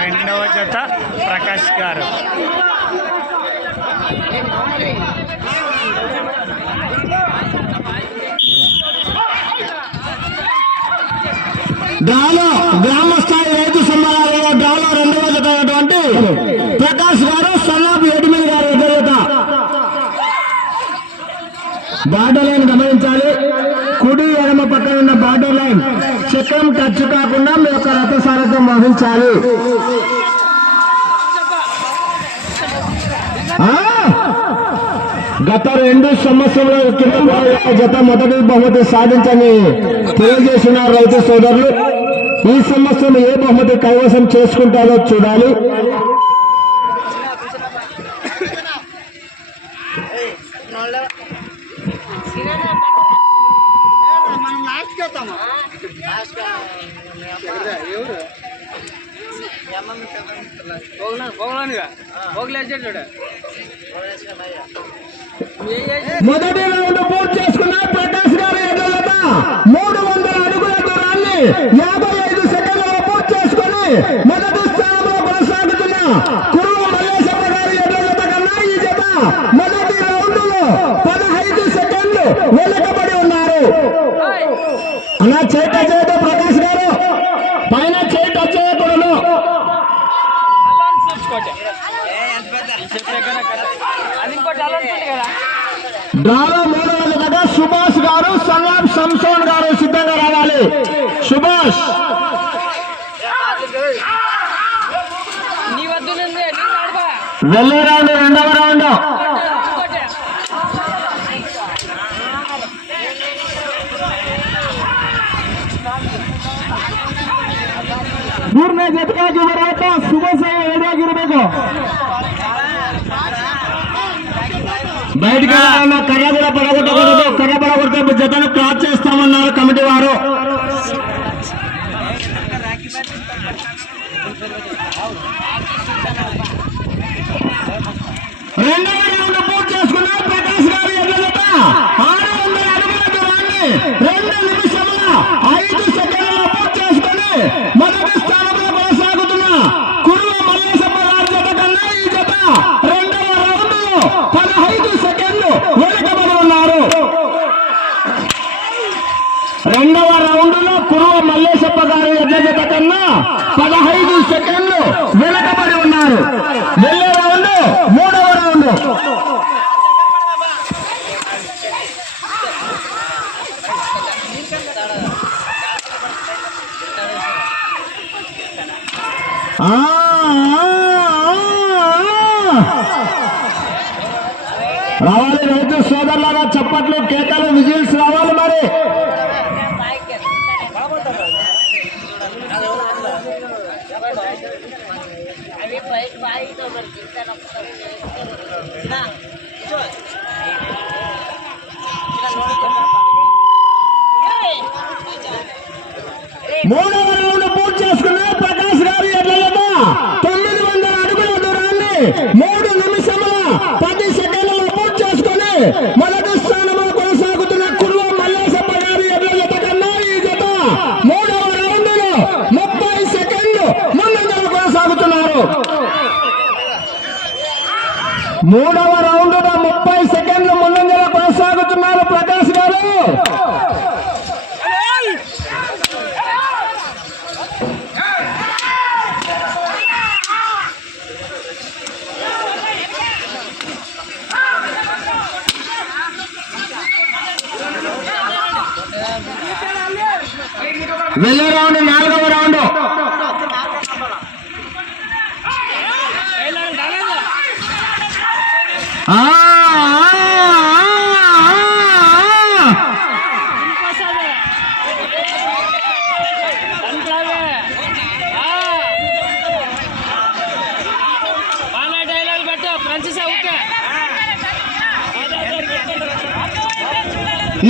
రెండవ జత ప్రకాష్ గారు. డ్రాలో గ్రామ స్థాయి రైతు సంబరాలలో డ్రాలో రెండవ జత అయినటువంటి ప్రకాష్ గారు సన్నాపు ఎడిమిల్ గారు ఎదురు జత. బార్డర్ లైన్ గమనించాలి. కుడి ఎడమ పక్కన ఉన్న బార్డర్ లైన్ చక్రం టచ్ కాకుండా మీ యొక్క రథ సారథ్యం వహించాలి. గత 2 సంవత్సరాల జత మొదటి బహుమతి సాధించని తెలియజేస్తున్నారు రైతు సోదరులు. ఈ సంవత్సరం ఏ బహుమతి కైవసం చేసుకుంటారో చూడాలి. మొదటి రౌండ్ పూర్తి చేసుకున్న ప్రకాష్ గారు ఎదురుగా 300 అడుగుల దూరాన్ని 55 సెకండ్లలో పూర్తి చేసుకుని మొదటి స్థానంలో కొనసాగుతున్న కురువ మల్లేశమ్మ గారి ఎదురుగత కన్నా ఈ జత మొదటి రౌండ్ లో 15 సెకండ్లు వెనుకబడి ఉన్నారు. అలా చేత చేత ప్రకాష్ గారు పైన చేత చేయకూడదు. డ్రాలో 3వ జతగా సుభాష్ గారు సలాం సంసోన్ గారు సిద్ధంగా రావాలి. సుభాష్ వెళ్ళే రౌండ్ రెండవ రౌండ్. ಮೂರನೇ ಜೊತೆಗಾಗಿ ಬರಾಟ ಸುಭಾಷ್ ಎದುರಾಗಿರಬೇಕು. బయటకు కర్ర కూడా పడగొట్టకూడదు. కర్ర పడగొట్టే జతను క్రాస్ చేస్తామన్నారు కమిటీ వారు. రెండవ రౌండ్ పూర్తి చేసుకున్న ప్రకాష్ గారి ఎదురుగత 600 అడుగుల దూరాన్ని 2 నిమిషముల 5 సెకండ్లలో పూర్తి చేసుకుని మొదటి స్థానంలో కొనసాగుతున్న కురువ మల్లేశమ్మ గారి జత కన్నా ఈ జత రెండవ రౌండ్ లో 15 సెకండ్లు వెనుకబడి ఉన్నారు. రెండవ రౌండ్ లో కురువ మల్లేశమ్మ గారి జత కన్నా 15 సెకండ్లు వెనుకబడి ఉన్నారు. వెళ్ళే రౌండ్ మూడవ రౌండ్. రావాలి రైతు సోదరులారా, చప్పట్లు కేకలు విజిల్స్ రావాలి. మరి మూడవ రౌండ్ పూర్తి చేసుకున్న ప్రకాష్ గారు ఎట్లా 900 అడుగుల దూరాన్ని 3 నిమిషముల 10 సెకండ్లలో పూర్తి చేసుకుని మొదటి స్థానంలో కొనసాగుతున్న కురువ మల్లేశమ్మ గారి ఎట్ల కన్నా ఈ జత మూడవ రౌండ్ లో 30 సెకండ్లు ముందంజలో కొనసాగుతున్నారు. మూడవ రౌండ్ లో 30 సెకండ్లు ముందంజలో కొనసాగుతున్నారు ప్రకాష్ గారు. వెళ్ళే రౌండ్ 4వ రౌండ్.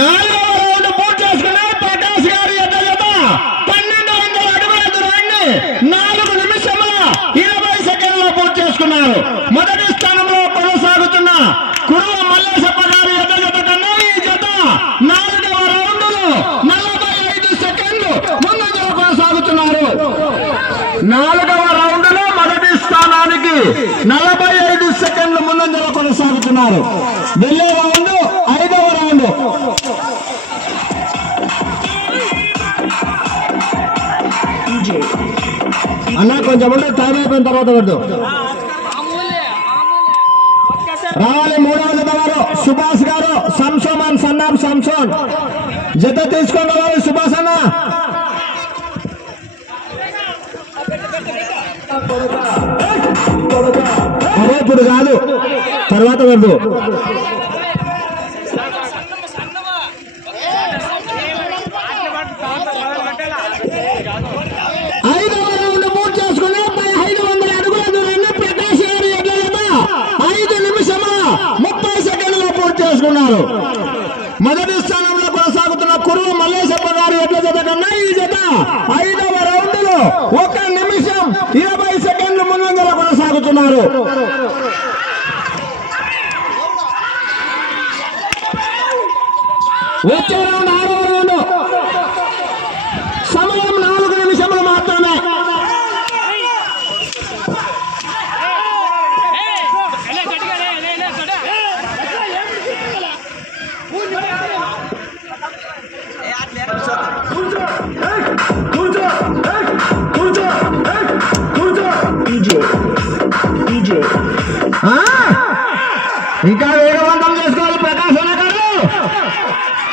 నాలుగవ రౌండ్ పూర్తి చేసుకున్న ప్రకాష్ గారి ఎదురుగత 1200 అడుగుల దూరాన్ని 4 నిమిషముల 20 సెకండ్లలో పూర్తి చేసుకున్నారు. మొదటి స్థానంలో కొనసాగుతున్న కురువ మల్లేశమ్మ గారి ఎదురుగత కన్నా ఈ 45 సెకండ్లు ముందంజలో కొనసాగుతున్నారు. వెళ్ళే రౌండ్ 5వ రౌండ్. అన్న కొంచెం ఉంటే టైం అయిపోయిన తర్వాత వద్దు రావాలి. 3వ జత వారు సుభాష్ గారు సంసోన్ అండ్ సన్ ఆఫ్ సంసోన్ జత తీసుకొని రావాలి. సుభాష్ అన్న అదే ఇప్పుడు కాదు తర్వాత వద్దు. 5వ రౌండ్ పూర్తి చేసుకుని 1500 అడుగుల దూరాన్ని ప్రకాష్ గారు ఎడ్ల జత 5 నిమిషముల 30 సెకండ్లు పూర్తి చేసుకున్నారు. మొదటి స్థానంలో కొనసాగుతున్న కురువు మల్లేశప్ప గారు ఎడ్ల జత కన్నా ఈ జత 5వ రౌండ్ లో 1 నిమిషం 20 సెకండ్లు ముందంజలో కొనసాగుతున్నారు. వచ్చే రౌండ్ 6వ రౌండ్. సమయం 4 నిమిషములు మాత్రమే. ఇంకా వేగవంతం చేసుకోవాలి ప్రకాశ్ అన్న గారు.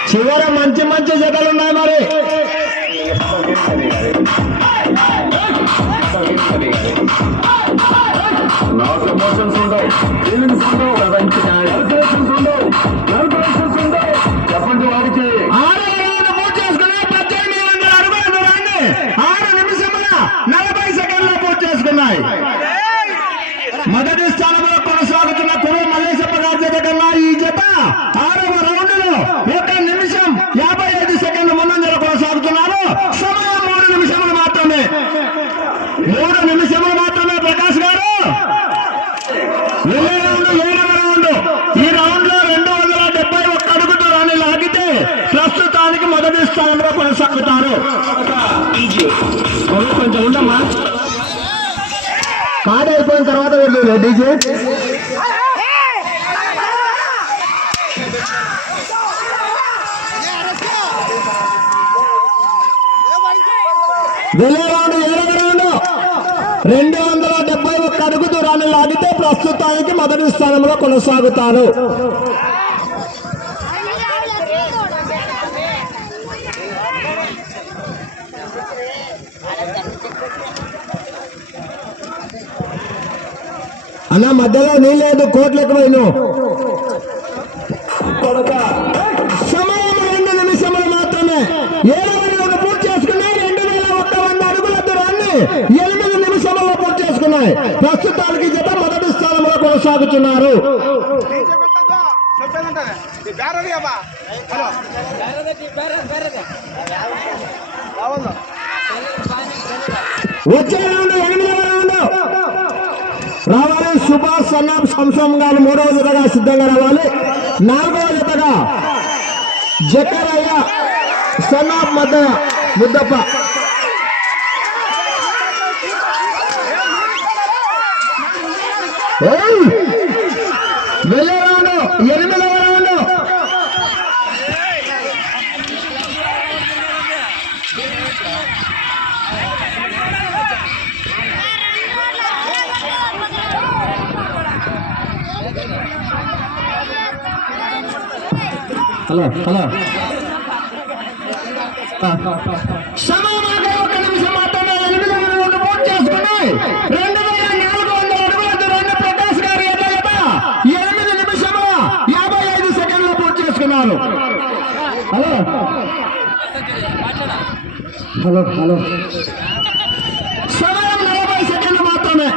చివర మంచి మంచి జతలు ఉన్నాయి. మరి చెప్పండి వారికి 6వ రౌండ్ పూర్తి చేసుకుని 1800 అడుగుల దూరాన్ని 6 నిమిషముల 40 సెకండ్లు పూర్తి చేసుకున్నాయి. మొదటి స్థానంలో కొనసాగుతున్న కురువు మల్లేశప్ప గారి జత కన్నా ఈ జత 6వ రౌండ్ లో 1 నిమిషం 55 సెకండ్లు ముందంజలో కొనసాగుతున్నారు. సమయం 3 నిమిషములు మాత్రమే. 3 నిమిషములు మాత్రమే. ప్రకాష్ గారు వెళ్ళే రౌండ్ 7వ రౌండ్. ఈ రౌండ్ లో 271 అడుగు దూరాన్ని లాగితే ప్రస్తుతానికి మొదటి స్థానంలో కొనసాగుతారు. కొంచెం ఉండమ్మా, పాట అయిపోయిన తర్వాత వెళ్ళు డీజే. వెళ్ళే రౌండ్ 7వ రౌండ్. 271 అడుగు దూరాన్ని లాగితే ప్రస్తుతానికి మొదటి స్థానంలో కొనసాగుతారు. అన్న మధ్యలో నీళ్ళు కోట్లు ఎక్కువైన. సమయం 2 నిమిషములు మాత్రమే. 7వ రౌండ్ పూర్తి చేసుకున్నాయి. 2100 అడుగుల దూరాన్ని 8 నిమిషముల్లో పూర్తి చేసుకున్నాయి. ప్రస్తుతానికి జత మొదటి స్థానంలో కొనసాగుతున్నారు. వచ్చే రౌండ్ 8వ రౌండ్. రావాలి సుభాష్ సన్ ఆఫ్ సంసోన్ గారు 3వ జతగా సిద్ధంగా రావాలి. 4వ జతగా జకరయ్య సన్ ఆఫ్ ముద్దప్ప. వెళ్ళే రౌండ్ 8వ రౌండ్. హలో సమయం 1 నిమిషం మాత్రమే. 8వ రౌండ్ పూర్తి చేసుకుని 2400 అడుగుల దూరాన్ని ప్రకాష్ గారి ఎడ్ల జత 8 నిమిషముల 55 సెకండ్లు పూర్తి చేసుకున్నారు. హలో సమయం 40 సెకండ్లు మాత్రమే.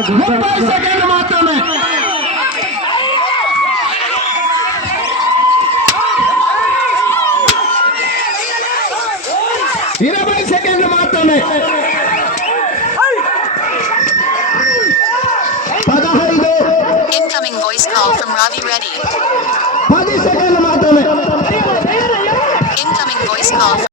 30 సెకండ్లు మాత్రమే. 20 సెకండ్లు మాత్రమే. 15. Incoming voice call from Ravi Reddy. 10 సెకండ్లు మాత్రమే. Incoming Cross.